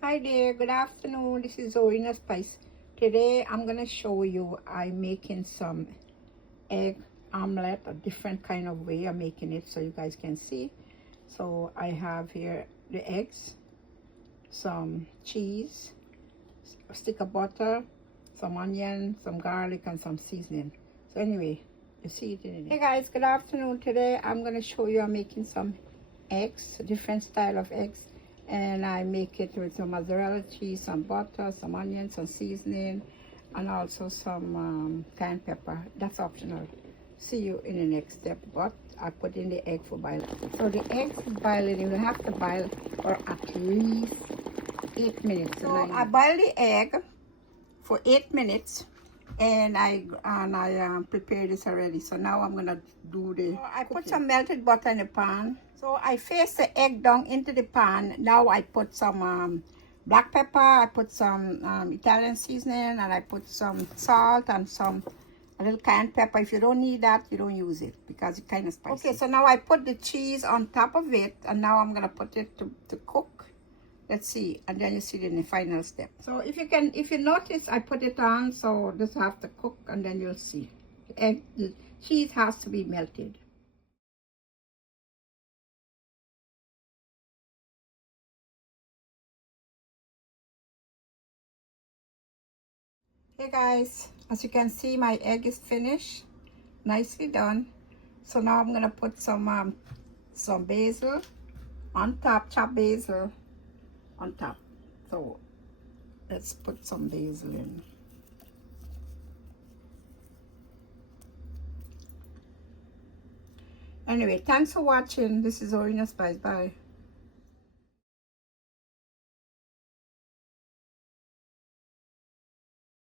Hi there, good afternoon. This is Orina Spice. Today I'm gonna show you I'm making some egg omelette, a different kind of way I'm making it so you guys can see. So I have here the eggs, some cheese, a stick of butter, some onion, some garlic, and some seasoning. So anyway, you see it in it. Hey guys, good afternoon. Today I'm gonna show you I'm making some eggs, different style of eggs, and I make it with some mozzarella cheese, some butter, some onions, some seasoning, and also some cayenne pepper. That's optional. See you in the next step. But I put in the egg for boiling. So the eggs is boiling. You have to boil for at least 8 minutes. So I boil the egg for 8 minutes, and I prepared this already. So now I'm gonna do the. I put some melted butter in the pan. So I face the egg down into the pan. Now I put some black pepper. I put some Italian seasoning, and I put some salt and a little cayenne pepper. If you don't need that, you don't use it because it's kind of spicy. Okay, so now I put the cheese on top of it, and now I'm gonna put it to cook. Let's see, and then you see it in the final step. So if you notice, I put it on, so this have to cook, and then you'll see. The cheese has to be melted. Hey guys, as you can see, my egg is finished, nicely done. So now I'm gonna put some basil on top, chopped basil on top. So let's put some basil in. Anyway, thanks for watching. This is Orina Spice. Bye.